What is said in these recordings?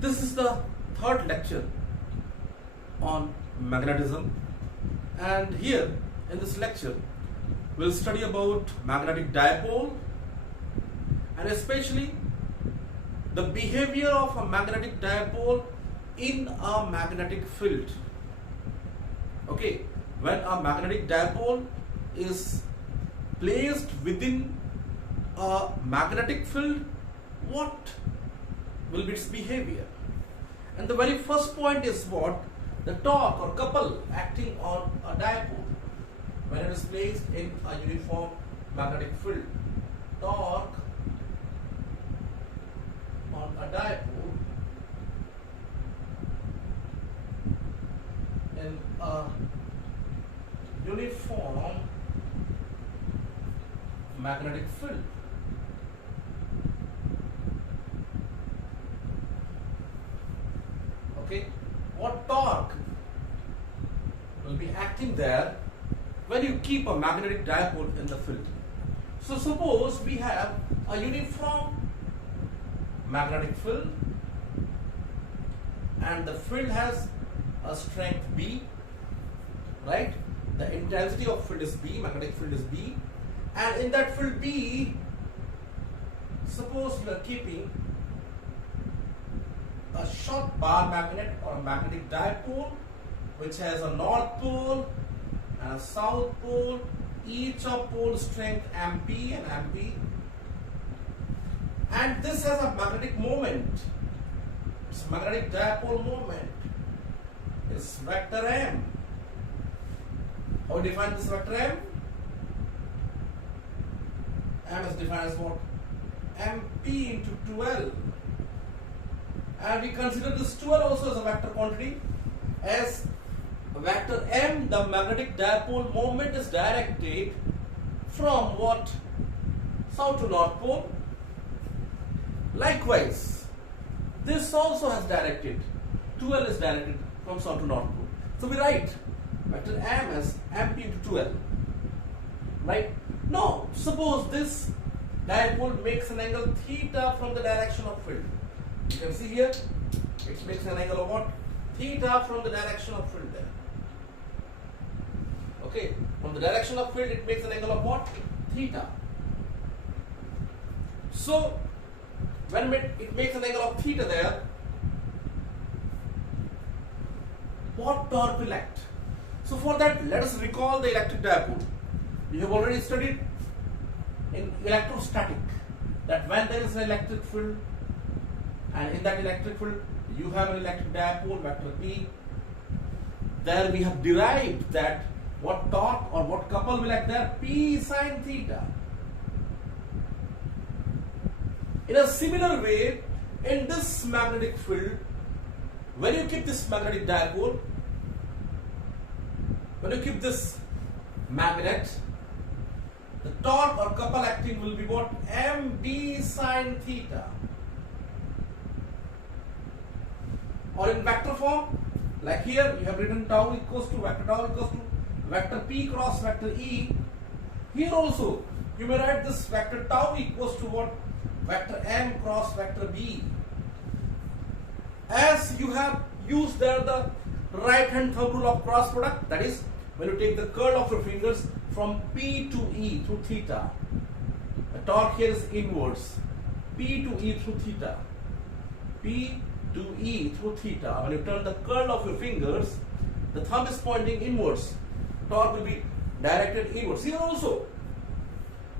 This is the third lecture on magnetism, and here in this lecture we'll study about magnetic dipole and especially the behavior of a magnetic dipole in a magnetic field. Okay, when a magnetic dipole is placed within a magnetic field, what will be its behavior? And the very first point is what? The torque or couple acting on a dipole when it is placed in a uniform magnetic field. Torque on a dipole in a uniform magnetic field. Okay, what torque will be acting there when you keep a magnetic dipole in the field? So suppose we have a uniform magnetic field and the field has a strength B, right? The intensity of field is B, magnetic field is B, and in that field B, suppose you are keeping a short bar magnet or a magnetic dipole which has a north pole and a south pole, each of pole strength MP and MP, and this has a magnetic moment. Its magnetic dipole moment is vector M. How we define this vector M? M is defined as what? MP into 12. And we consider this 12 also as a vector quantity. As vector M, the magnetic dipole moment is directed from what? South to north pole. Likewise, this also has directed, 12 is directed from south to north pole. So we write vector M as MP into 12. Right? Now, suppose this dipole makes an angle theta from the direction of field. You can see here, it makes an angle of what? Theta from the direction of field there. Okay, from the direction of field, it makes an angle of what? Theta. So, when it makes an angle of theta there, what torque will act? So for that, let us recall the electric dipole. We have already studied in electrostatic that when there is an electric field and in that electric field you have an electric dipole vector P, there we have derived that what torque or what couple will act there? P sine theta. In a similar way, in this magnetic field, when you keep this magnetic dipole, when you keep this magnet, the torque or couple acting will be what? Md sine theta. Or in vector form, like here you have written tau equals to vector P cross vector E. Here also you may write this vector tau equals to what? Vector M cross vector B. As you have used there the right hand thumb rule of cross product, that is when you take the curl of your fingers from P to E through theta, the torque here is inwards. P to E through theta. P to E through theta. When you turn the curl of your fingers, the thumb is pointing inwards. Torque will be directed inwards. Here also,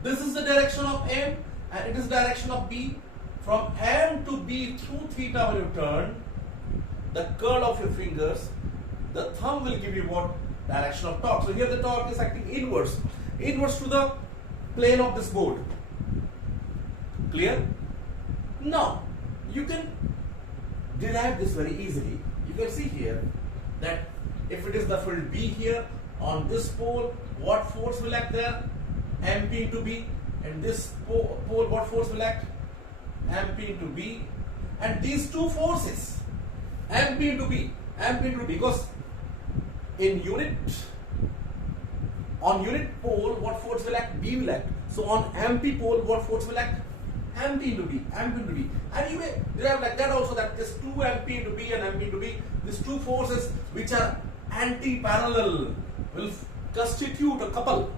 this is the direction of M and it is direction of B. From M to B through theta, when you turn the curl of your fingers, the thumb will give you what? Direction of torque. So here the torque is acting inwards to the plane of this board. Clear? Now, you can derive this very easily. You can see here that if it is the field B here, on this pole, what force will act there? MP into B. And this pole, what force will act? MP into B. And these two forces, MP into B, because on unit pole, what force will act? B will act. So on MP pole, what force will act? MP into B, MP into B. And you may derive like that also, that this 2 MP into B and MP into B, these two forces which are anti-parallel will constitute a couple.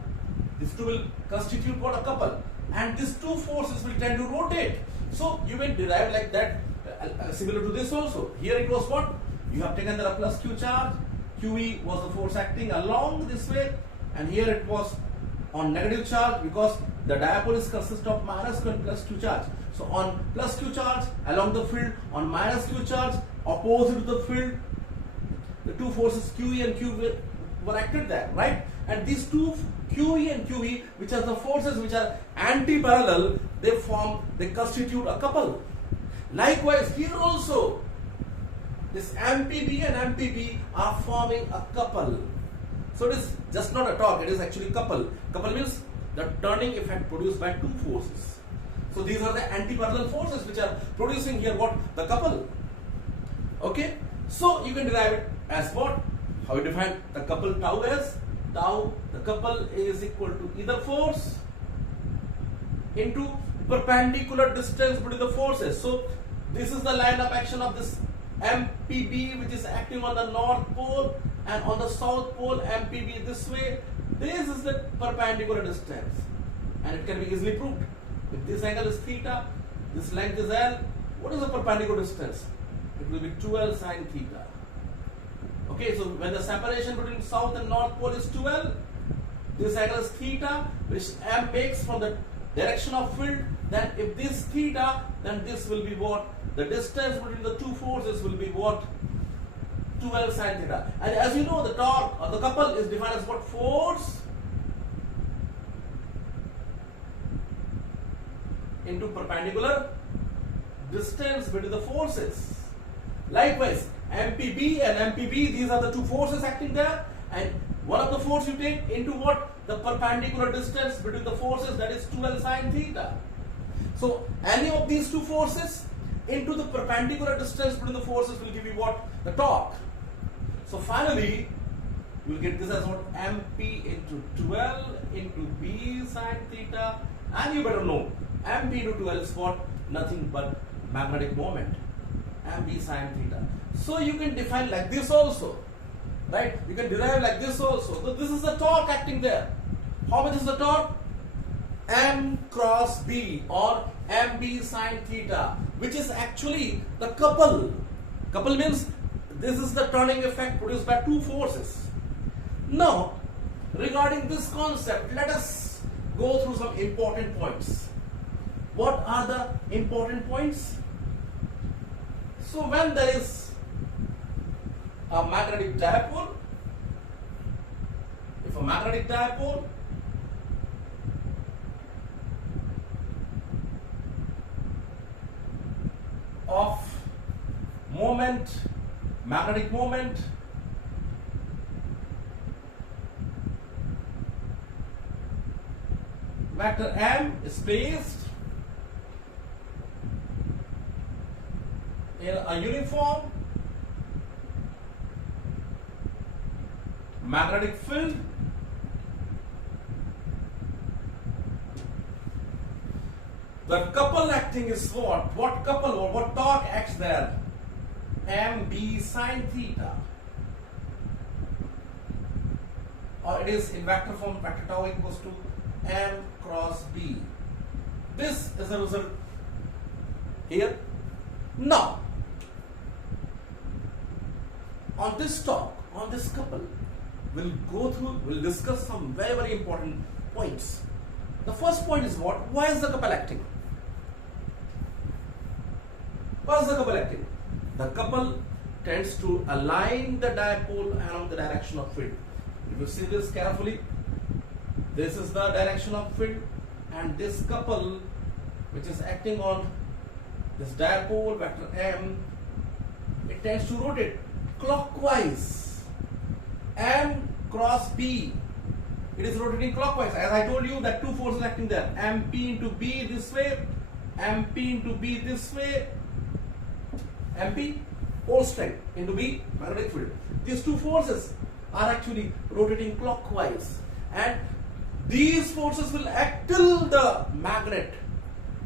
These two will constitute what? A couple. And these two forces will tend to rotate. So you may derive like that, similar to this also. Here it was what? You have taken the plus Q charge. QE was the force acting along this way, and here it was on negative charge, because the dipole is consist of minus Q and plus Q charge. So on plus Q charge along the field, on minus Q charge opposite to the field, the two forces QE and QV were acted there, right? And these two QE and QE, which are the forces which are anti-parallel, they constitute a couple. Likewise here also, this MPB and MPB are forming a couple. So it is just not a torque, it is actually couple. Couple means the turning effect produced by two forces. So these are the anti-parallel forces which are producing here what? The couple. Okay. So you can derive it as what? How you define the couple? Tau as tau. The couple is equal to either force into perpendicular distance between the forces. So this is the line of action of this MPB, which is acting on the north pole, and on the south pole MPB this way. This is the perpendicular distance, and it can be easily proved. If this angle is theta, this length is L, what is the perpendicular distance? It will be 2L sine theta. Okay, so when the separation between south and north pole is 2L, this angle is theta, which M makes from the direction of field. Then if this theta, then this will be what? The distance between the two forces will be what? 2L sine theta. And as you know, the torque or the couple is defined as what? Force into perpendicular distance between the forces. Likewise, MPB and MPB, these are the two forces acting there, and one of the force you take into what? The perpendicular distance between the forces, that is 2L sine theta. So any of these two forces into the perpendicular distance between the forces will give you what? The torque. So finally, you will get this as what? MP into 2L into B sine theta, and you better know MP into 2L is what? Nothing but magnetic moment, MB sine theta. So you can define like this also, right? You can derive like this also. So this is the torque acting there. How much is the torque? M cross B, or MB sine theta, which is actually the couple. Couple means this is the turning effect produced by two forces. Now, regarding this concept, let us go through some important points. What are the important points? So when there is a magnetic dipole, if a magnetic dipole of moment, magnetic moment, vector M is placed in a uniform magnetic field, the couple acting is what? What couple or what torque acts there? MB sine theta, or it is in vector form, vector tau equals to M cross B. This is the result here. Now, on this talk, on this couple, we'll discuss some very, very important points. The first point is what? Why is the couple acting? Why is the couple acting? The couple tends to align the dipole along the direction of field. If you see this carefully, this is the direction of field, and this couple, which is acting on this dipole vector M, it tends to rotate clockwise. M cross B, it is rotating clockwise. As I told you, that two forces acting there, MP into B this way, MP into B this way, MP pole strength into B magnetic field. These two forces are actually rotating clockwise, and these forces will act till the magnet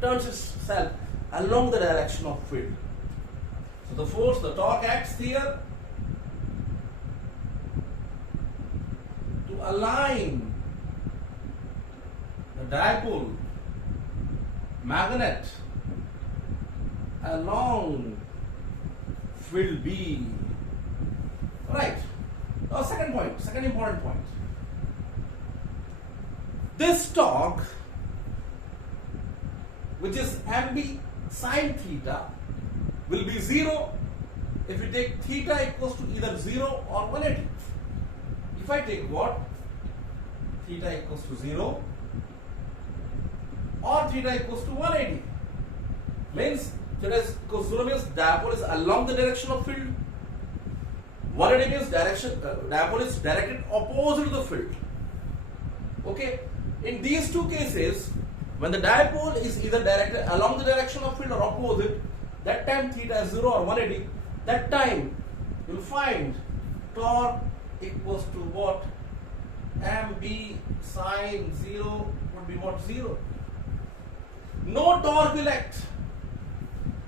turns itself along the direction of field. So the force, the torque acts here to align the dipole magnet along field B. Right. Now second important point. This torque, which is mb sine theta, will be 0 if we take theta equals to either 0 or 180. If I take what? Theta equals to 0 or theta equals to 180. Means theta equals 0 means dipole is along the direction of field. 180 means dipole is directed opposite to the field. Okay. In these two cases, when the dipole is either directed along the direction of field or opposite, that time theta is 0 or 180. That time you will find torque equals to what? mb sine 0 would be what? 0. No torque will act.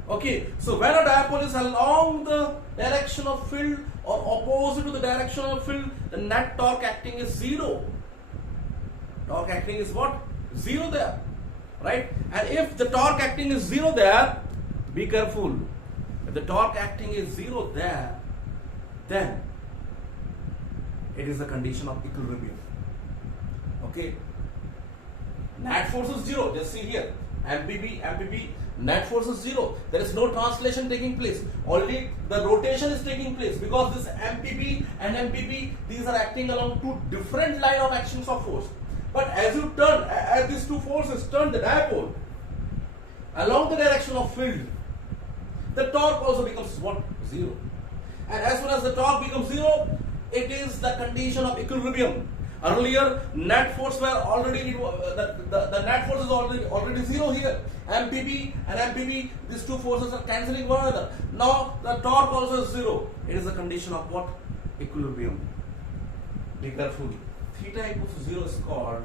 Okay, so when a dipole is along the direction of field or opposite to the direction of field, the net torque acting is 0. Torque acting is what? 0 there. Right? And if the torque acting is 0 there, be careful. If the torque acting is 0 there, then it is the condition of equilibrium. Okay? Net force is 0. Just see here. MPB, net force is 0. There is no translation taking place. Only the rotation is taking place because this MPB and MPB, these are acting along two different line of actions of force. But as you turn, as these two forces turn the dipole along the direction of field, the torque also becomes what? 0. And as soon as the torque becomes 0, it is the condition of equilibrium. Earlier, net force were already, the net force is already 0 here. MPB and MPB, these two forces are cancelling one another. Now the torque also is 0. It is the condition of what? Equilibrium. Be careful. Theta equals to 0 is called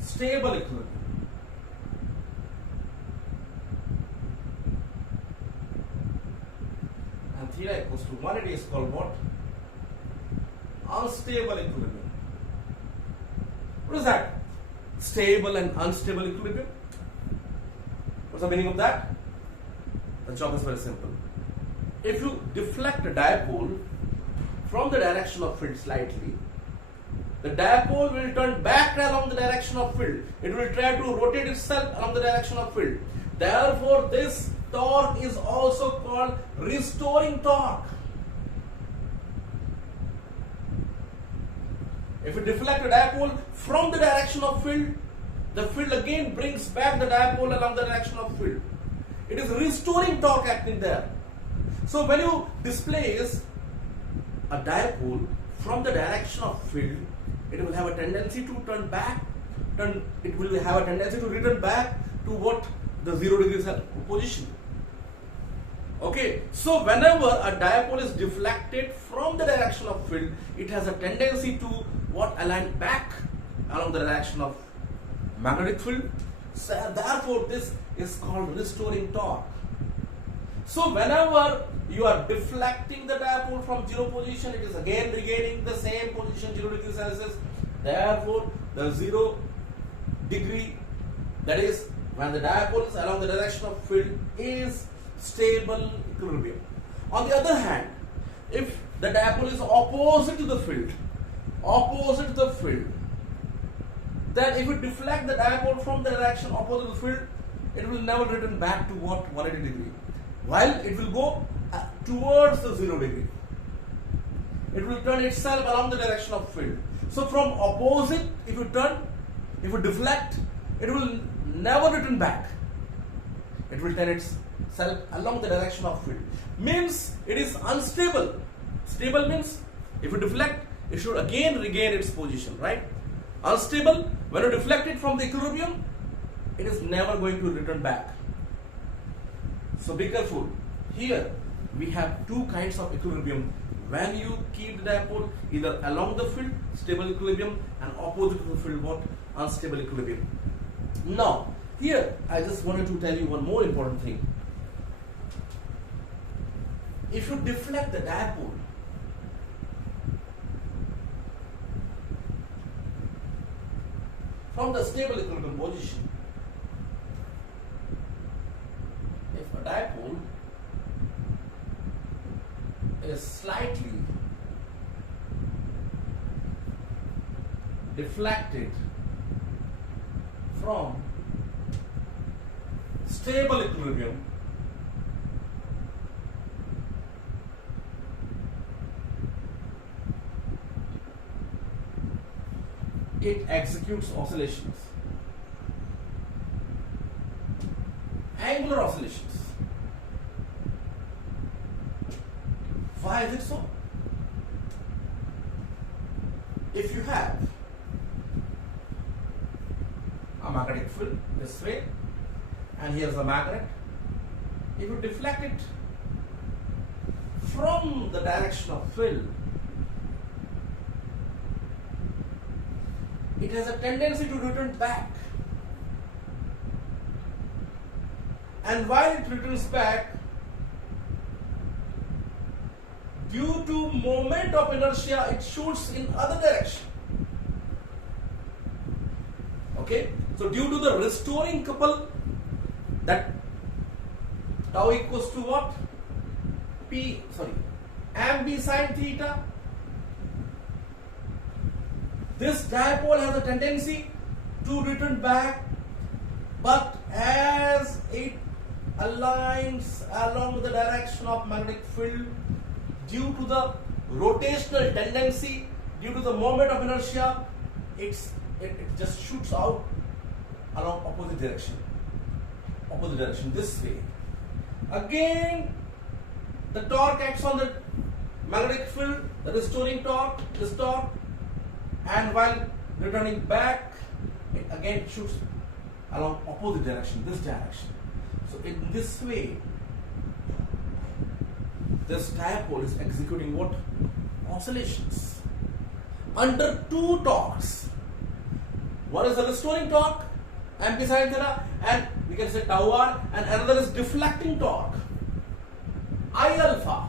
stable equilibrium. And theta equals to 180 is called what? Unstable equilibrium. What is that? Stable and unstable equilibrium. What's the meaning of that? The job is very simple. If you deflect a dipole from the direction of field slightly, the dipole will turn back along the direction of field. It will try to rotate itself along the direction of field. Therefore, this torque is also called restoring torque. If you deflect a dipole from the direction of field, the field again brings back the dipole along the direction of field. It is restoring torque acting there. So when you displace a dipole from the direction of field, it will have a tendency to turn back. It will have a tendency to return back to what? The 0 degrees position. Okay, so whenever a dipole is deflected from the direction of field, it has a tendency to what? Align back along the direction of magnetic field. So therefore, this is called restoring torque. So whenever you are deflecting the dipole from 0 position, it is again regaining the same position, 0 degrees Celsius. Therefore, the 0 degree, that is when the dipole is along the direction of field, is stable equilibrium. On the other hand, if the dipole is opposite to the field, then if you deflect the dipole from the direction opposite to the field, it will never return back to what? 180 degree. While it will go towards the 0 degree. It will turn itself along the direction of field. So from opposite, if you deflect, it will never return back. It will turn itself along the direction of field. Means it is unstable. Stable means if you deflect, it should again regain its position, right? Unstable, when you deflect it from the equilibrium, it is never going to return back. So be careful. Here we have two kinds of equilibrium. When you keep the dipole either along the field, stable equilibrium, and opposite to the field, what? Unstable equilibrium. Now, Here, I just wanted to tell you one more important thing. If you deflect the dipole from the stable equilibrium position, if a dipole is slightly deflected from stable equilibrium, it executes oscillations, angular oscillations. Why is it so? If you have a magnetic field this way, and here's a magnet, if you deflect it from the direction of field, it has a tendency to return back. And while it returns back, due to moment of inertia, it shoots in other direction. Okay? So due to the restoring couple, that tau equals to what? mb sine theta. This dipole has a tendency to return back, but as it aligns along the direction of magnetic field, due to the rotational tendency, due to the moment of inertia, it just shoots out along opposite direction this way. Again, the torque acts on the magnetic field, the restoring torque, this torque, and while returning back, it again shoots along opposite direction, this direction. So in this way, this dipole is executing what? Oscillations under two torques. One is the restoring torque, mp sine theta, and we can say tau r, and another is deflecting torque, I alpha.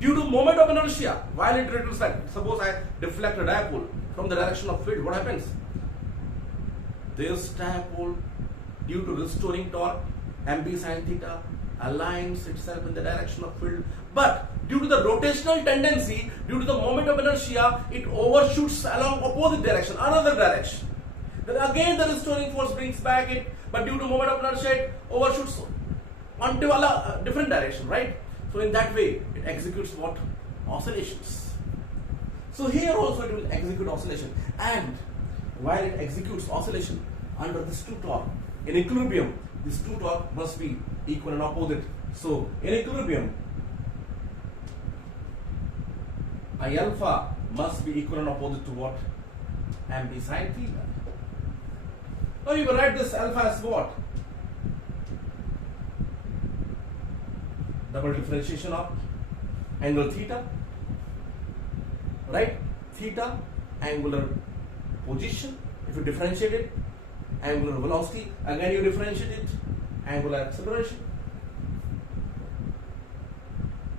Due to moment of inertia, while it returns back, suppose I deflect a dipole from the direction of field, what happens? This dipole, due to restoring torque, mb sine theta, aligns itself in the direction of field, but due to the rotational tendency, due to the moment of inertia, it overshoots along opposite direction, another direction. Then again the restoring force brings back it, but due to moment of inertia, it overshoots onto a different direction, right? So in that way, it executes what? Oscillations. So here also it will execute oscillation, and while it executes oscillation under this two torque, in equilibrium, this two torque must be equal and opposite. So in equilibrium, I alpha must be equal and opposite to what? mb sine theta. Now you will write this alpha as what? Double differentiation of angle theta, right? Theta, angular position. If you differentiate it, angular velocity. Again you differentiate it, angular acceleration.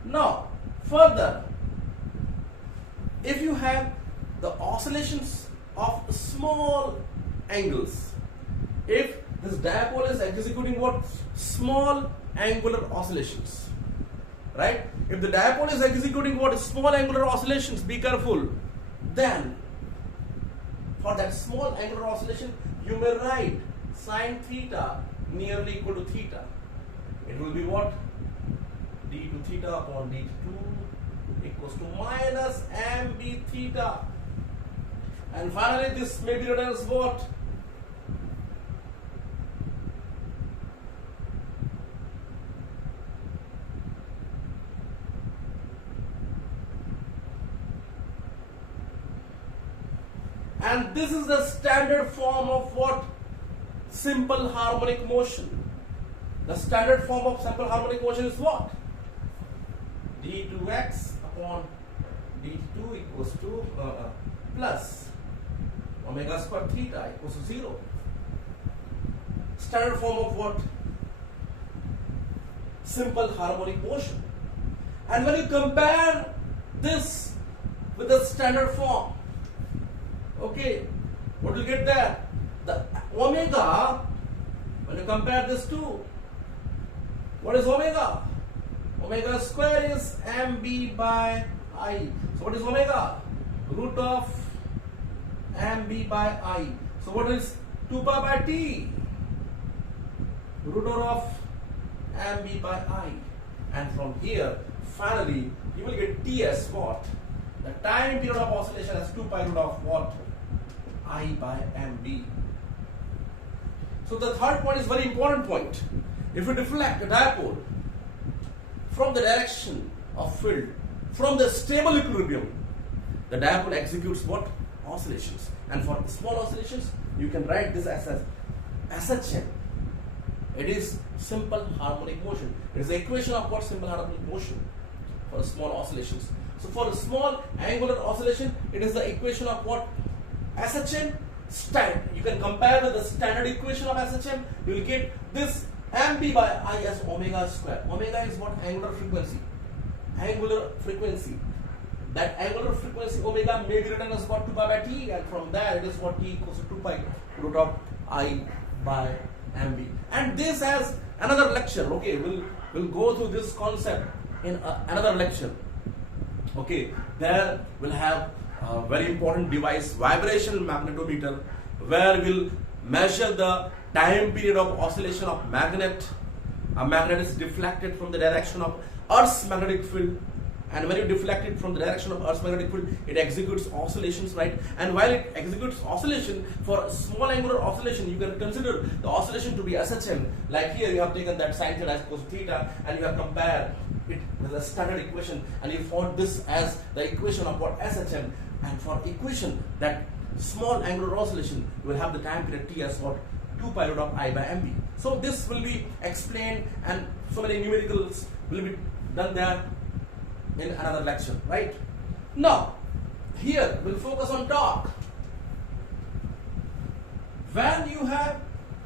Now, further, if you have the oscillations of small angles, if this dipole is executing what? Small angular oscillations, right? If the dipole is executing what? Small angular oscillations, be careful. Then, for that small angular oscillation, you may write sine theta nearly equal to theta. It will be what? d to theta upon d2 equals to minus mb theta. And finally, this may be written as what? And this is the standard form of what? Simple harmonic motion. The standard form of simple harmonic motion is what? d2x upon d2 equals to plus omega square theta equals to 0. standard form of what? Simple harmonic motion. And when you compare this with the standard form, okay, what will you get there? The omega, when you compare this to, what is omega? Omega square is mb by I. So what is omega? Root of mb by I. So what is 2 pi by t? Root of mb by I. And from here, finally, you will get t as what? The time period of oscillation as 2 pi root of what? I by mb. So the third point is very important point. If you deflect a dipole from the direction of field, from the stable equilibrium, the dipole executes what? Oscillations. And for small oscillations, you can write this as SHM. It is simple harmonic motion. It is the equation of what? Simple harmonic motion for small oscillations. So for a small angular oscillation, it is the equation of what? SHM. You can compare with the standard equation of SHM. You will get this mb by I as omega square. Omega is what? Angular frequency. Angular frequency. That angular frequency omega may be written as what? 2 pi by t, and from there it is what? T equals to 2 pi root of I by mb. And this has another lecture. Okay, we'll go through this concept in another lecture. Okay, there we'll have a very important device, vibrational magnetometer, where we'll measure the time period of oscillation of magnet. A magnet is deflected from the direction of Earth's magnetic field, and when you deflect it from the direction of Earth's magnetic field, it executes oscillations, right? And while it executes oscillation, for small angular oscillation, you can consider the oscillation to be SHM. Like here, you have taken that sine theta as cos theta, and you have compared it with the standard equation, and you found this as the equation of what? SHM. And for equation that small angular oscillation, you will have the time period t as what? 2 pi root of I by mb. So this will be explained, and so many numericals will be done there in another lecture, right? Now, here we'll focus on torque. When you have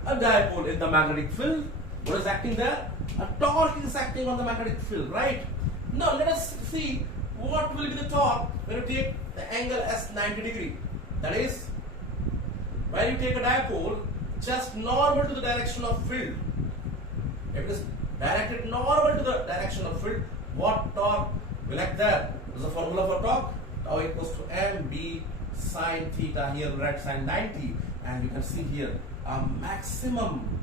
a dipole in the magnetic field, what is acting there? A torque is acting on the magnetic field, right? Now let us see what will be the torque when you take the angle as 90 degree. That is, when you take a dipole just normal to the direction of field, if it is directed normal to the direction of field, what torque will act there? What is the formula for torque? Tau equals to mb sine theta. Here we write sine 90, and you can see here a maximum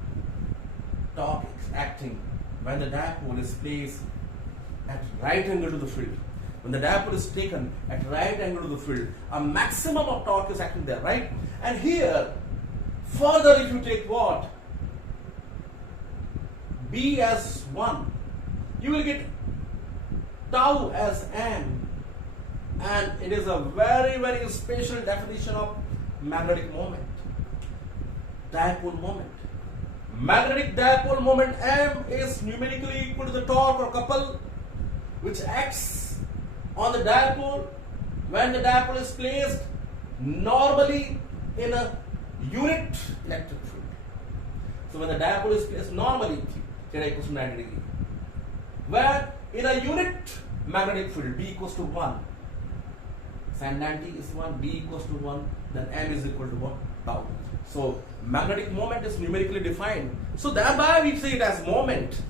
torque is acting when the dipole is placed at right angle to the field. When the dipole is taken at right angle to the field, a maximum of torque is acting there, right? And here, further, if you take what? B as 1, you will get tau as m, and it is a very, very special definition of magnetic moment. Dipole moment. Magnetic dipole moment m is numerically equal to the torque or couple which acts on the dipole when the dipole is placed normally in a unit electric field. So when the dipole is placed normally, theta equals to 90 degree. Where in a unit magnetic field, B equals to 1, sin 90 is 1, B equals to 1, then M is equal to what? Tau. So magnetic moment is numerically defined. So thereby we say it as moment,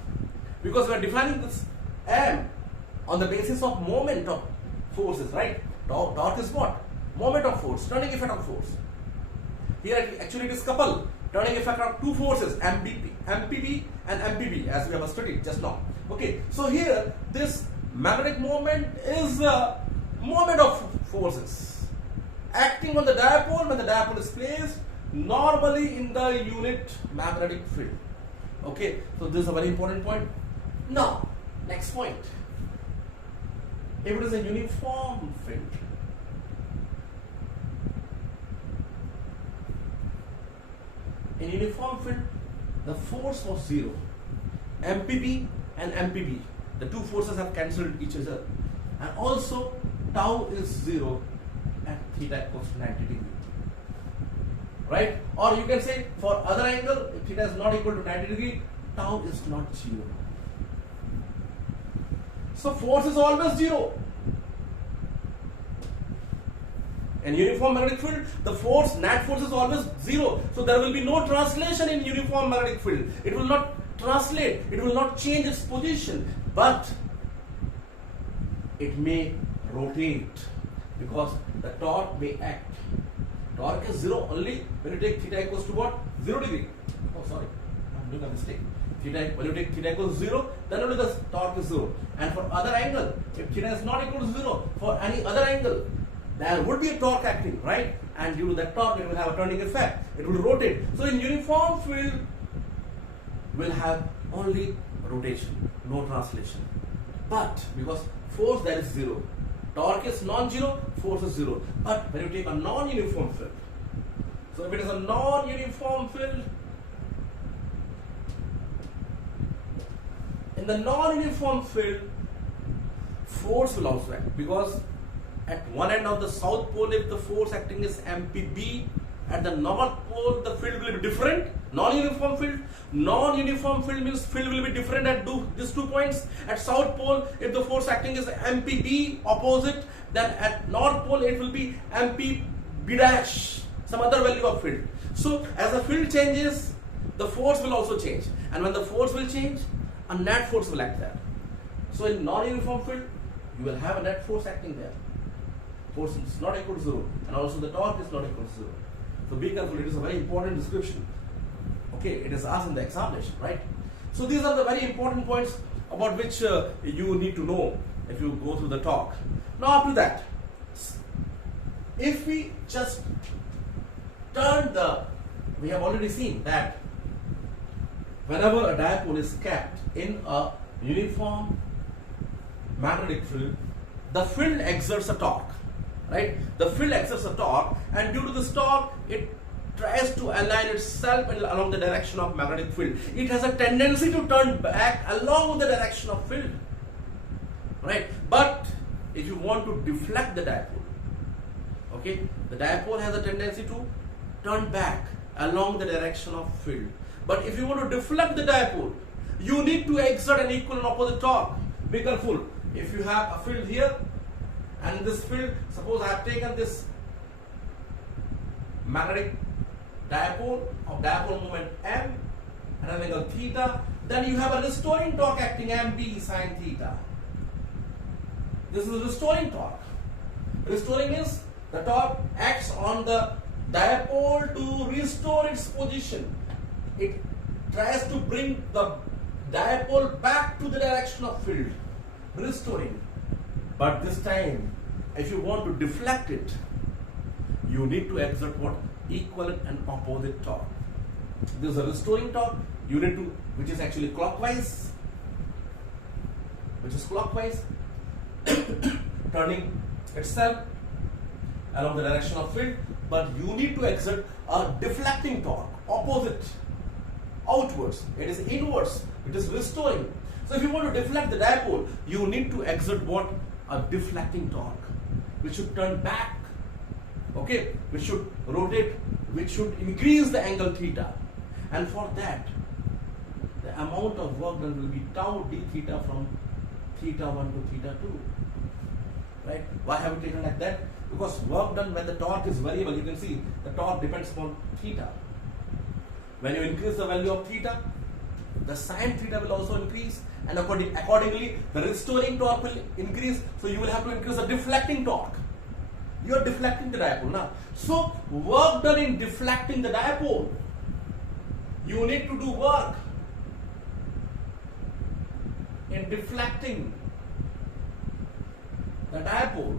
because we are defining this M on the basis of moment of forces, right? Torque is what? Moment of force, turning effect of force. Here actually it is couple, turning effect of two forces, MPB and MPB, as we have studied just now. Okay, so here this magnetic moment is a moment of forces acting on the dipole when the dipole is placed normally in the unit magnetic field. Okay, so this is a very important point. Now, next point. If it is a uniform field, in uniform field, the force was 0. MPB and MPB, the two forces have cancelled each other, and also tau is 0 at theta equals to 90 degree. right? Or you can say for other angle, if theta is not equal to 90 degree, tau is not 0. So force is always 0. In uniform magnetic field, the force, net force is always 0. So there will be no translation in uniform magnetic field. It will not translate, it will not change its position, but it may rotate because the torque may act. Torque is 0 only when you take theta equals to what? 0 degree. Oh, sorry, I'm doing a mistake. Theta, when you take theta equals to 0, then only the torque is 0. And for other angle, if theta is not equal to 0, for any other angle, there would be a torque acting, right? And due to that torque, it will have a turning effect. It will rotate. So in uniform field, will have only rotation, no translation. But because force there is 0, torque is non-zero, force is 0. But when you take a non-uniform field, so if it is a non-uniform field, in the non-uniform field, force will also act, because at one end of the south pole, if the force acting is MPB, at the north pole the field will be different. Non-uniform field. Non-uniform field means field will be different at these 2 points. At south pole, if the force acting is MPB opposite, then at north pole it will be MPB dash, some other value of field. So as the field changes, the force will also change. And when the force will change, a net force will act there. So in non-uniform field, you will have a net force acting there. Force is not equal to 0, and also the torque is not equal to 0. So be careful, it is a very important description. Okay, it is asked in the examination, right? So these are the very important points about which you need to know if you go through the talk. Now after that, if we just turn we have already seen that whenever a dipole is kept in a uniform magnetic field, the field exerts a torque. Right? The field exerts a torque, and due to this torque, it tries to align itself along the direction of magnetic field. It has a tendency to turn back along the direction of field. Right? But if you want to deflect the dipole, okay, the dipole has a tendency to turn back along the direction of field. But if you want to deflect the dipole, you need to exert an equal and opposite torque. Be careful. If you have a field here, and in this field, suppose I have taken this magnetic dipole of dipole moment M and an angle theta, then you have a restoring torque acting MB sine theta. This is restoring torque. Restoring is the torque acts on the dipole to restore its position. It tries to bring the dipole back to the direction of field. Restoring. But this time, if you want to deflect it, you need to exert what? Equivalent and opposite torque. This is a restoring torque. You need to, which is actually clockwise, turning itself along the direction of field. But you need to exert a deflecting torque, opposite, outwards. It is inwards. It is restoring. So if you want to deflect the dipole, you need to exert what? A deflecting torque, which should turn back, okay, which should rotate, which should increase the angle theta. And for that, the amount of work done will be tau d theta from theta 1 to theta 2. Right? Why have we taken like that? Because work done when the torque is variable, you can see the torque depends upon theta. When you increase the value of theta, the sine theta will also increase, and accordingly the restoring torque will increase. So you will have to increase the deflecting torque. You are deflecting the dipole now. So work done in deflecting the dipole, you need to do work in deflecting the dipole.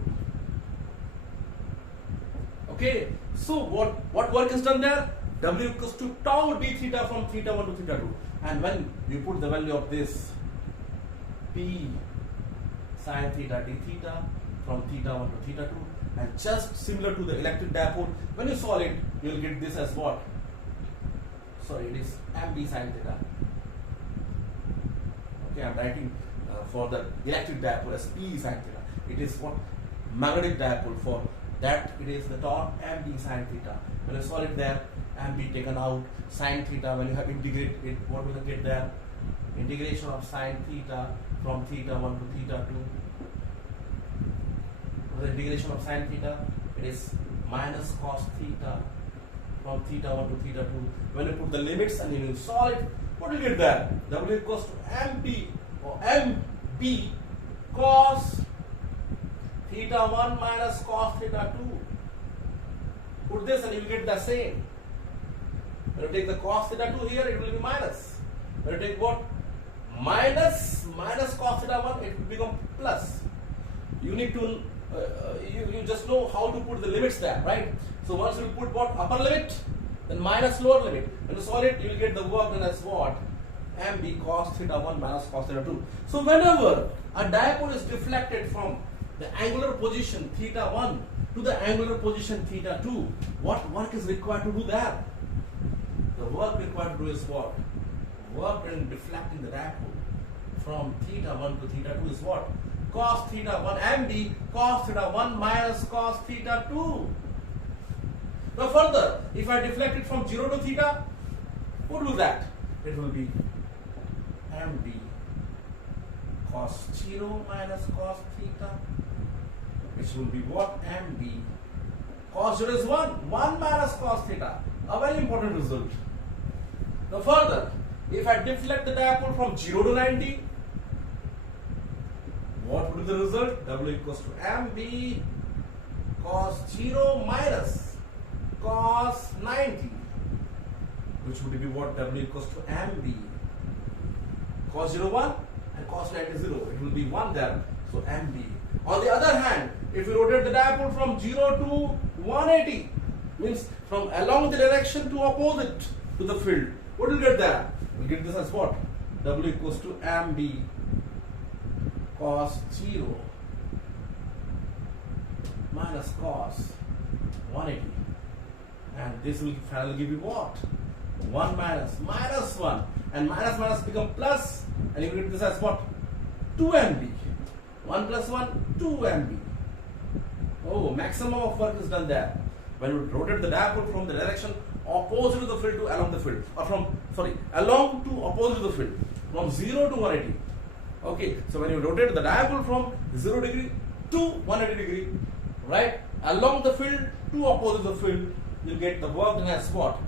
Okay, so what work is done there? W equals to tau d theta from theta 1 to theta 2. And when you put the value of this P sine theta d theta from theta 1 to theta 2, and just similar to the electric dipole, when you solve it, you will get this as what? Sorry, it is MB sine theta. Okay, I am writing for the electric dipole as P sine theta. It is what? Magnetic dipole for that it is the torque mb sine theta. When you solve it there, mb taken out, sine theta, when you have integrated it, what will you get there? Integration of sine theta from theta 1 to theta 2. The integration of sine theta, it is minus cos theta from theta 1 to theta 2. When you put the limits and you solve it, what will you get there? W equals to mb or mb cos theta 1 minus cos theta 2. Put this and you will get the same. When you take the cos theta 2 here, it will be minus. When you take what? Minus cos theta 1, it will become plus. You need to, you just know how to put the limits there, right? So once you put what? Upper limit, then minus lower limit. When you solve it, you will get the work done as what? mb cos theta 1 minus cos theta 2. So whenever a dipole is deflected from the angular position theta 1 to the angular position theta 2, what work is required to do that? The work required to do is what? Work in deflecting the dipole from theta 1 to theta 2 is what? Cos theta 1 mb cos theta 1 minus cos theta 2. Now further, if I deflect it from 0 to theta, what will that? It will be mb cos 0 minus cos theta, which will be what? mb cos 0 is 1 minus cos theta. A very important result. Now further, if I deflect the dipole from 0 to 90, what would be the result? W equals to mb cos 0 minus cos 90, which would be what? W equals to mb cos 0 1 and cos 90 0. It will be 1 there. So mb. On the other hand, if you rotate the dipole from 0 to 180, means from along the direction to opposite to the field, what will you get there? We will get this as what? W equals to mb cos 0 minus cos 180, and this will finally give you what? 1 minus 1, and minus become plus, and you will get this as what? 2mb. 1 plus 1, 2mb. Oh, maximum of work is done there. When you rotate the dipole from the direction opposite to the field to along the field, or along to opposite to the field, from 0 to 180. Okay, so when you rotate the dipole from 0 degree to 180 degree, right, along the field to opposite the field, you get the work done as what?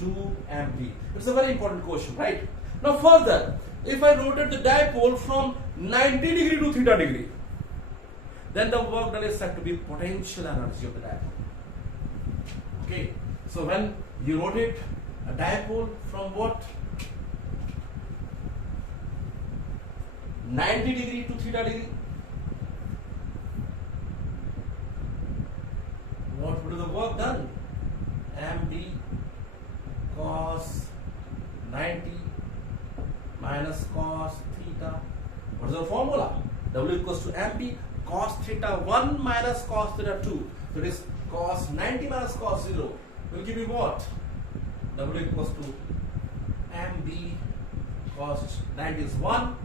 2mb. It's a very important question, right? Now further, if I rotate the dipole from 90 degree to theta degree, then the work done is said to be potential energy of the dipole. Okay, so when you rotate a dipole from what? 90 degree to theta degree, what would be the work done? mb cos 90 minus cos theta. What is the formula? W equals to mb cos theta 1 minus cos theta 2. So it is cos 90 minus cos 0 will give you what? W equals to mb cos 90 is 1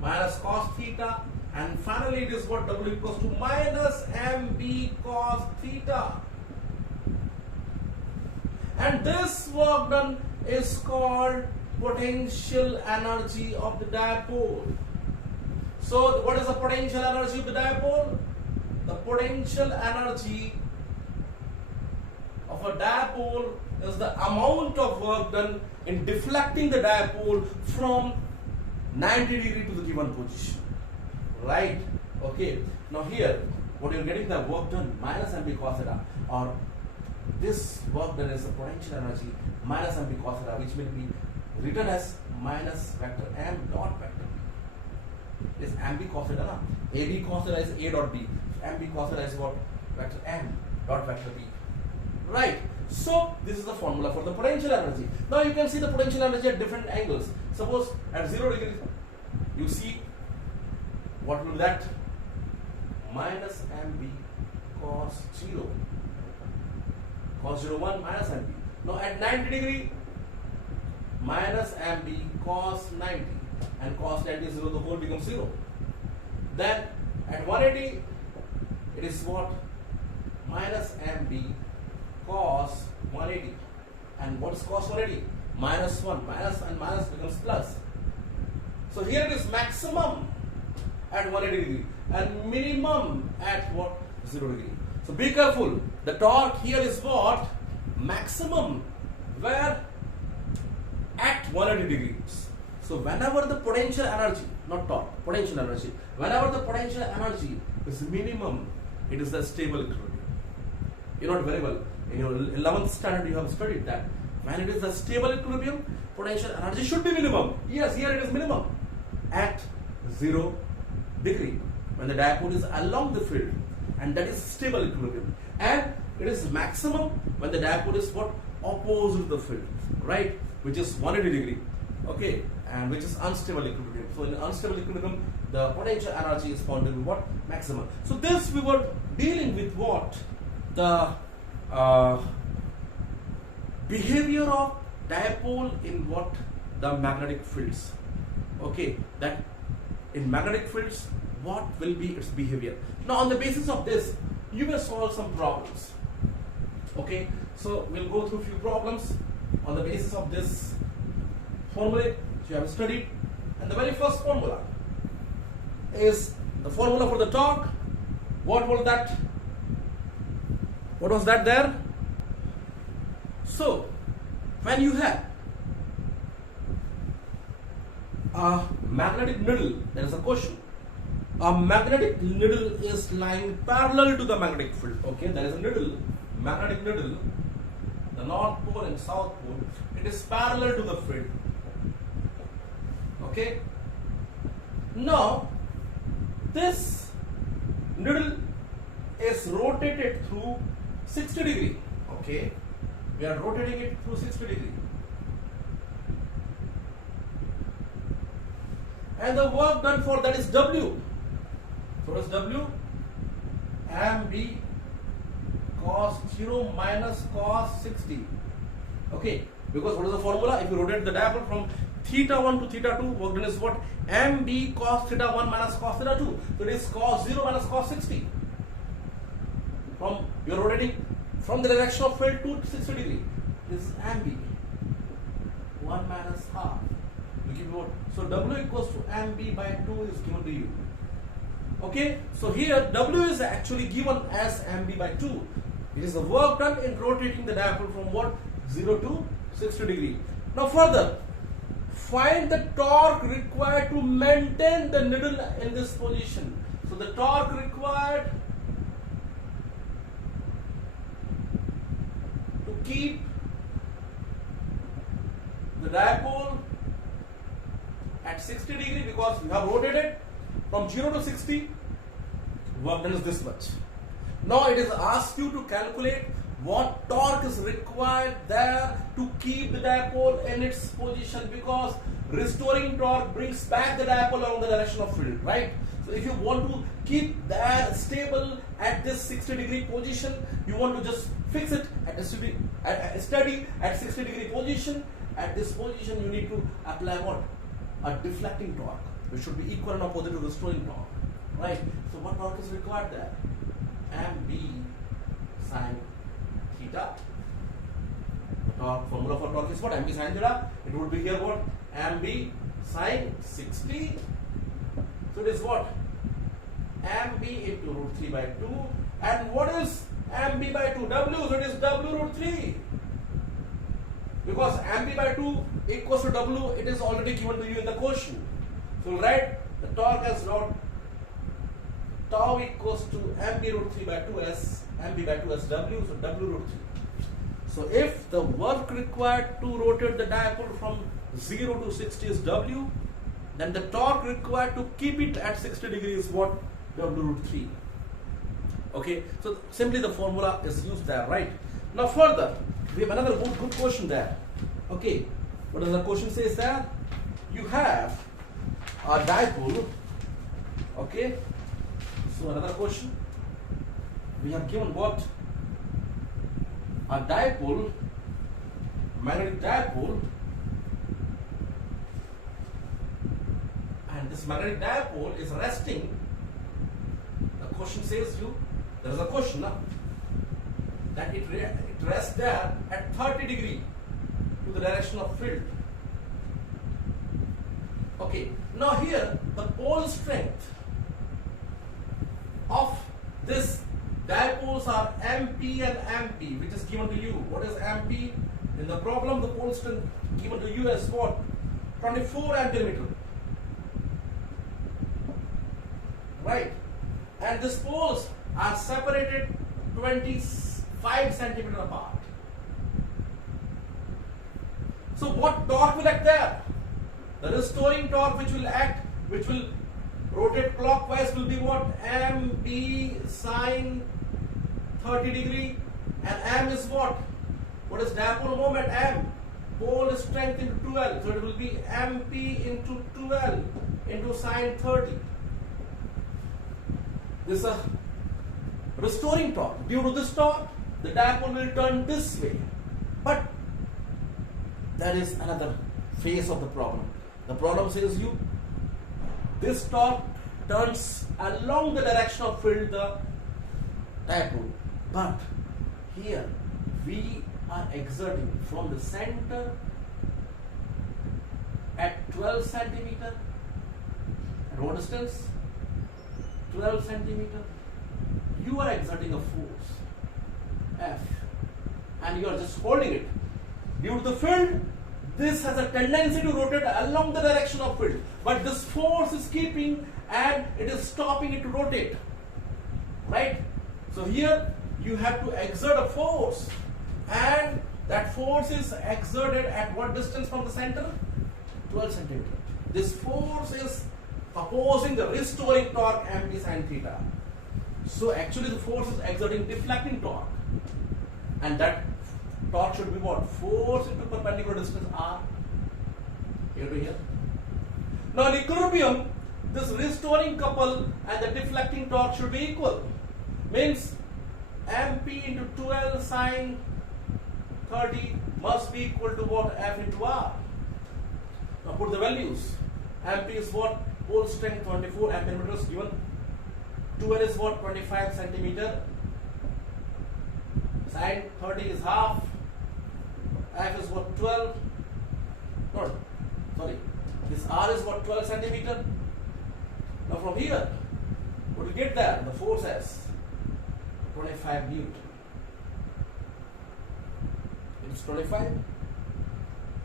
minus cos theta, and finally it is what? W equals to minus mb cos theta. And this work done is called potential energy of the dipole. So what is the potential energy of the dipole? The potential energy of a dipole is the amount of work done in deflecting the dipole from 90 degree to the given position. Right? Okay. Now here, what you are getting the work done minus mb cos theta, or this work done is the potential energy minus mb cos theta, which will be written as minus vector m dot vector b. Is mb cos theta na? ab cos theta is a dot b. mb cos theta is what? Vector m dot vector b. Right. So this is the formula for the potential energy. Now you can see the potential energy at different angles. Suppose at 0 degree, you see what will that? Minus mb cos 0. Cos 0 1 minus mb. Now at 90 degree, minus mb cos 90, and cos 90 is 0, the whole becomes 0. Then at 180, it is what? minus mb cos 180. And what is cos 180? Minus 1. Minus and minus becomes plus. So here it is maximum at 180 degree and minimum at what? 0 degree. So be careful. The torque here is what? Maximum. Where? At 180 degrees. So whenever the potential energy, not torque, potential energy, whenever the potential energy is minimum, it is the stable equilibrium. You know it very well. In your 11th standard you have studied that. When it is the stable equilibrium, potential energy should be minimum. Yes, here it is minimum at 0 degree when the dipole is along the field, and that is stable equilibrium. And it is maximum when the dipole is what? Opposite the field, right? Which is 180 degree, okay, and which is unstable equilibrium. So in unstable equilibrium, the potential energy is found to be what? Maximum. So this we were dealing with what? The behavior of dipole in what? The magnetic fields. Okay, that in magnetic fields, what will be its behavior? Now on the basis of this, you may solve some problems. Okay, so we'll go through a few problems on the basis of this formula which you have studied. And the very first formula is the formula for the torque. What was that? What was that there? So when you have a magnetic needle, there is a question. A magnetic needle is lying parallel to the magnetic field. Okay, there is a needle, magnetic needle, the north pole and south pole. It is parallel to the field. Okay. Now this needle is rotated through 60 degree. Okay, we are rotating it through 60 degree. And the work done for that is W. So what is W? mb cos 0 minus cos 60. Okay, because what is the formula? If you rotate the dipole from theta 1 to theta 2, work done is what? mb cos theta 1 minus cos theta 2. So it is cos 0 minus cos 60. From you are rotating from the direction of field to 60 degree. This is mb 1 minus half. We give what? So W equals to mb by 2 is given to you. Okay, so here W is actually given as mb by 2. It is the work done in rotating the dipole from what? 0 to 60 degree. Now further, find the torque required to maintain the needle in this position. So the torque required to keep the dipole at 60 degree, because we have rotated from 0 to 60, work done is this much. Now it is asked you to calculate what torque is required there to keep the dipole in its position, because restoring torque brings back the dipole along the direction of field, right? So if you want to keep that stable at this 60 degree position, you want to just fix it at a steady at 60 degree position. At this position you need to apply what? A deflecting torque, which should be equal and opposite to restoring torque, right? So what torque is required there? mb sine theta. The torque formula for torque is what? mb sine theta. It would be here what? mb sine 60. So it is what? mb into root 3 by 2. And what is mb by 2? W. So it is w root 3. Because mb by 2 equals to w, it is already given to you in the question. So we'll write the torque as what? Tau equals to mb root 3 by 2 as mb by 2 as w, so w root 3. So if the work required to rotate the dipole from 0 to 60 is w, then the torque required to keep it at 60 degrees is what? W root 3. Okay, so simply the formula is used there, right? Now further, we have another good question there. Okay, what does the question says there? You have a dipole. Okay, so another question. We have given what? A dipole, magnetic dipole, and this magnetic dipole is resting. The question says you, there is a question now. that it rests there at 30 degree to the direction of field. Okay, now here the pole strength of this dipoles are MP and MP, which is given to you. What is MP? In the problem, the pole strength given to you is what? 24 ampere. Right? And these poles are separated 25 centimeter apart. So what torque will act there? The restoring torque which will act, which will rotate clockwise, will be what? MB sine 30 degree, and M is what? What is dipole moment? M. Pole strength into 12. So it will be MP into 12 into sine 30. This is a restoring torque. Due to this torque, the dipole will turn this way. But that is another phase of the problem. The problem says you this torque turns along the direction of field the dipole. But here we are exerting from the center at 12 centimeter. At what distance? 12 centimeter. You are exerting a force F, and you are just holding it. Due to the field, this has a tendency to rotate along the direction of field, but this force is keeping and it is stopping it to rotate. Right? So here you have to exert a force, and that force is exerted at what distance from the center? 12 centimeter. This force is opposing the restoring torque mp sine theta. So actually the force is exerting deflecting torque, and that torque should be what? Force into perpendicular distance r, here to here. Now in equilibrium, this restoring couple and the deflecting torque should be equal. Means mp into 12 sine 30 must be equal to what? F into r. Now put the values. mp is what? Pole strength 24 ampere meters given. 12 is what? 25 centimeter. Sine 30 is half. F is what? 12. No, sorry. This R is what? 12 centimeter. Now from here, what do you get there? The force as 25 Newton. It is 25.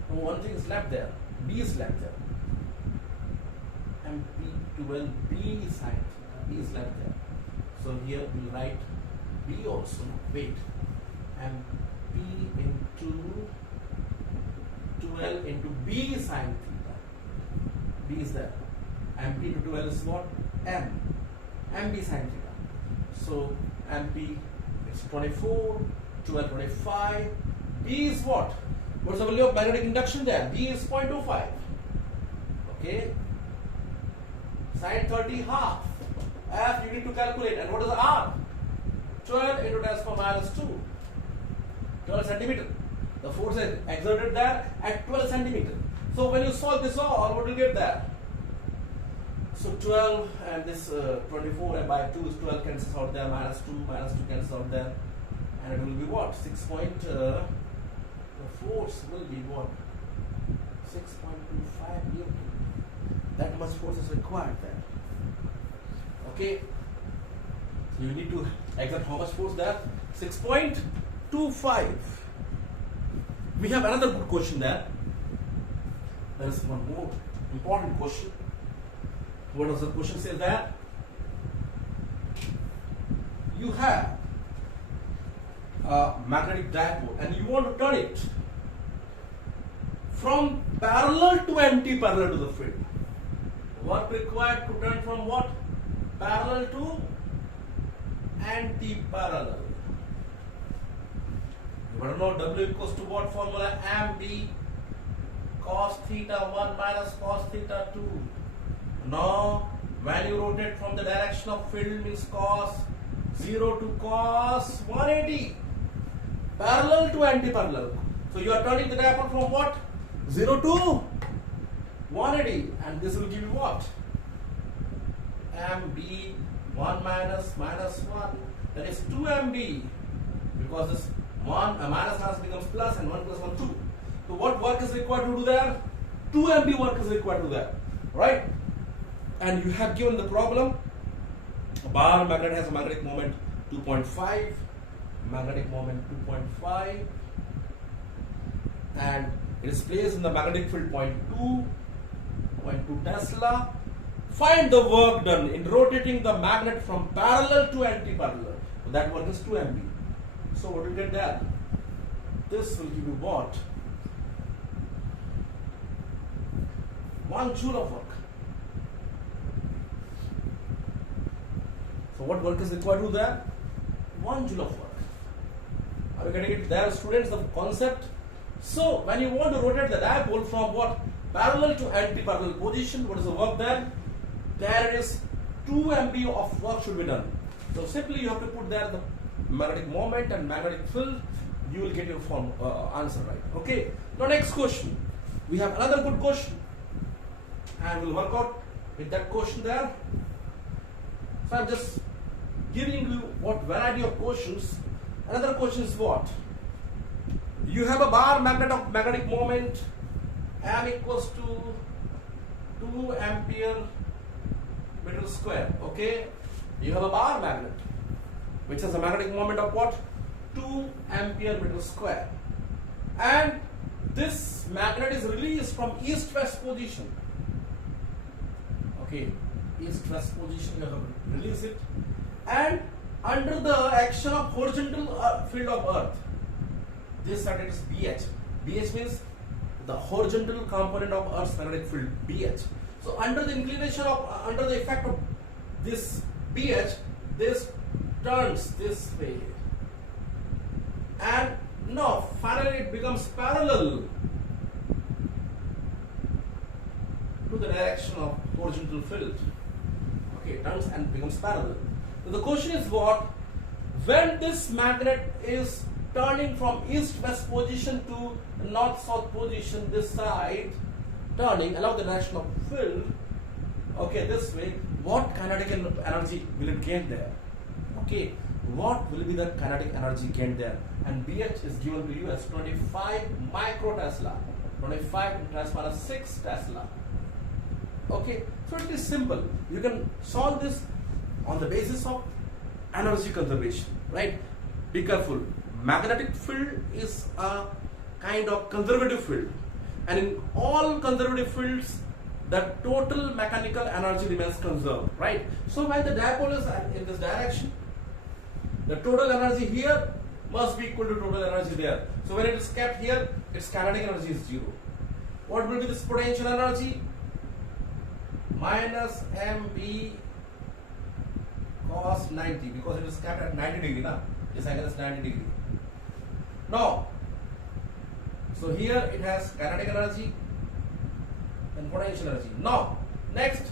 Now one thing is left there. B is left there. MP12 B sine theta. B is left there. So here we will write B also. Wait. MP into 12 into B sine theta. B is there. MP into 12 is what? M. MB sine theta. So MP is 24, 12, 25. B is what? What is the value of magnetic induction there? B is 0.25. Okay. Sine 30 half. F you need to calculate. And what is the R? 12 into 10 to the power minus 2. 12 centimeter. The force is exerted there at 12 centimeter. So when you solve this all, what will you get there? So 12 and this 24 and by 2 is 12 cancels out there, minus 2 cancels out there, and it will be what? 6 point, the force will be what? 6.25 Newton. That much force is required there. Okay. So you need to exert how much force there? 6.25. We have another good question there. There is one more important question. What does the question say there? You have a magnetic dipole and you want to turn it from parallel to anti-parallel to the field. Work required to turn from what? Parallel to anti-parallel. You want to know W equals to what formula? MB cos theta 1 minus cos theta 2. Now, when you rotate from the direction of field means cos 0 to cos 180. Parallel to anti-parallel. So you are turning the dipole from what? 0 to 180. And this will give you what? MB 1 minus 1. That is 2 MB because this minus becomes plus and 1 plus 1 2. So what work is required to do there? 2 MB work is required to do that, right? And you have given the problem. A bar magnet has a magnetic moment 2.5, magnetic moment 2.5, and it is placed in the magnetic field 0.2 Tesla. Find the work done in rotating the magnet from parallel to anti-parallel. So that work is 2 MB. So what will you get there? This will give you what? 1 joule of work. So what work is required to do that? 1 joule of work. Are you getting it there, students, the concept? So when you want to rotate the dipole from what? Parallel to anti-parallel position, what is the work there? There is 2 MB of work should be done. So simply you have to put there the magnetic moment and magnetic field. You will get your answer right. Okay. Now next question. We have another good question, and we'll work out with that question there. So I'm just giving you what variety of questions. Another question is what? You have a bar magnetic moment M equals to 2 ampere meter square. Okay, you have a bar magnet which has a magnetic moment of what? 2 ampere meter square, and this magnet is released from east-west position. Okay, east-west position you have to release it, and under the action of horizontal field of Earth. This side is BH. BH means the horizontal component of Earth's magnetic field, BH. So under the inclination of, under the effect of this BH, this turns this way, and now finally it becomes parallel to the direction of horizontal field. Okay, it turns and becomes parallel. So the question is what? When this magnet is turning from east-west position to north-south position, this side turning along the direction of field, okay, this way, what kinetic energy will it gain there? Okay, what will be the kinetic energy gained there? And BH is given to you as 25 microtesla, 25 × 10⁻⁶ Tesla. Okay, so it is simple. You can solve this on the basis of energy conservation, right? Be careful. Magnetic field is a kind of conservative field, and in all conservative fields the total mechanical energy remains conserved, right? So when the dipole is in this direction, the total energy here must be equal to total energy there. So when it is kept here, its kinetic energy is 0. What will be this potential energy? Minus mb cos 90, because it is kept at 90 degree now. This angle is 90 degree. Now, so here it has kinetic energy and potential energy. Now, next,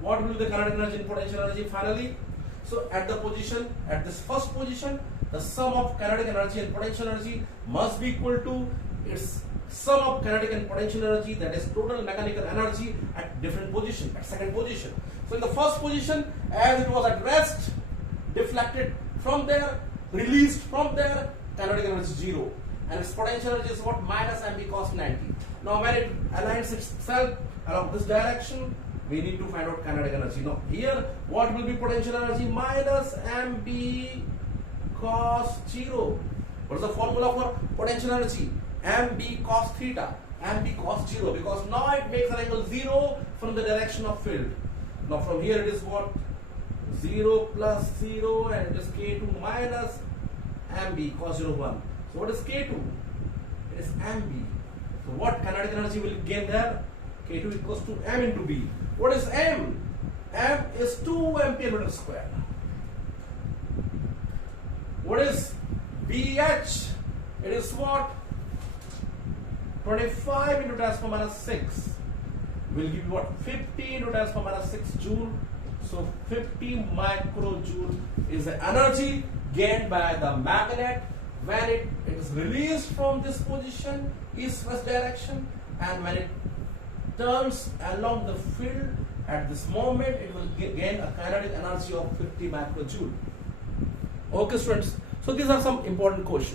what will be the kinetic energy and potential energy finally? So at the position, at this first position, the sum of kinetic energy and potential energy must be equal to its sum of kinetic and potential energy, that is total mechanical energy at different position, at second position. So in the first position, as it was at rest, deflected from there, released from there, kinetic energy 0, and its potential energy is what? Minus mb cos 90. Now when it aligns itself along this direction, we need to find out kinetic energy. Now here, what will be potential energy? Minus mb cos 0. What is the formula for potential energy? mb cos theta, mb cos 0, because now it makes an angle 0 from the direction of field. Now from here it is what? 0 plus 0, and it is k2 minus mb cos 0 1. So what is k2? It is mb. So what kinetic energy will it gain there? k2 equals to m into b. What is m? m is 2 ampere meter square. What is bh? It is what? 25 into 10⁻⁶ will give you what? 50 into 10⁻⁶ joule. So 50 microjoule is the energy gained by the magnet when it is released from this position, east-west direction, and when it turns along the field at this moment, it will gain a kinetic energy of 50 microjoule. Okay, students. So these are some important questions.